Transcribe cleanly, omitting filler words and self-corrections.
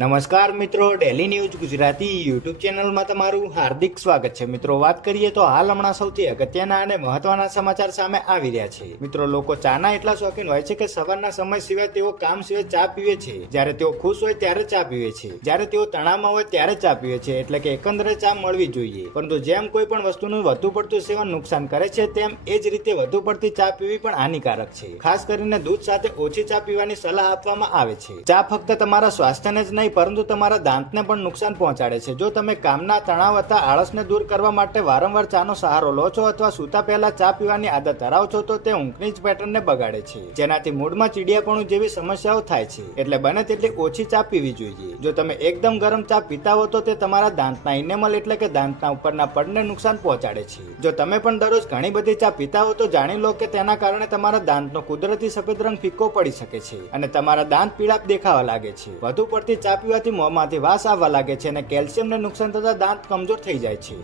નમસ્કાર મિત્રો, daily news Gujarati YouTube ચેનલમાં તમારું હાર્દિક સ્વાગત છે. મિત્રો, વાત કરીએ તો હાલ હમણાં સૌથી અગત્યના અને મહત્વના સમાચાર સામે આવી રહ્યા છે. મિત્રો, લોકો ચાના એટલા શોખીન હોય છે કે સવારના સમય સિવાય તેઓ કામ સિવાય ચા પીવે છે. જ્યારે તેઓ ખુશ હોય ત્યારે ચા પીવે છે, જ્યારે તેઓ તણાવમાં હોય ત્યારે ચા પીવે છે. એટલે કે એકંદરે ચા મળવી જોઈએ. પરંતુ જેમ કોઈ પણ વસ્તુનું વધુ પડતું સેવન નુકસાન કરે છે, તેમ એ જ રીતે વધુ પડતી ચા પીવી પણ હાનિકારક છે. ખાસ કરીને દૂધ સાથે ઓછી ચા પીવાની સલાહ આપવામાં આવે છે. ચા ફક્ત તમારા સ્વાસ્થ્યને જ નહીં પરંતુ તમારા દાંતને પણ નુકસાન પહોંચાડે છે. જો તમે કામના તણાવ અથવા આળસને દૂર કરવા માટે વારંવાર ચાનો સહારો લો છો અથવા સૂતા પહેલા ચા પીવાની આદત ધરાવો છો તો તે ઊંઘની જ પેટર્નને બગાડે છે, જેનાથી મૂડમાં ચીડિયાપણું જેવી સમસ્યાઓ થાય છે. એટલે બને તેટલી ઓછી ચા પીવી જોઈએ. જો તમે એકદમ ગરમ ચા પીતા હો તો તે તમારા દાંતના ઇનેમલ એટલે કે દાંતના ઉપરના પડને નુકસાન પહોંચાડે છે. જો તમે પણ દરરોજ ઘણી બધી ચા પીતા હો તો જાણી લો કે તેના કારણે તમારા દાંતનો કુદરતી સફેદ રંગ ફીકો પડી શકે છે અને તમારા દાંત પીળા દેખાવા લાગે છે. વધુ પડતી ચા પીવાથી મોંમાંથી વાસ આવવા લાગે છે અને કેલ્શિયમને નુકસાન થતા દાંત કમજોર થઈ જાય છે.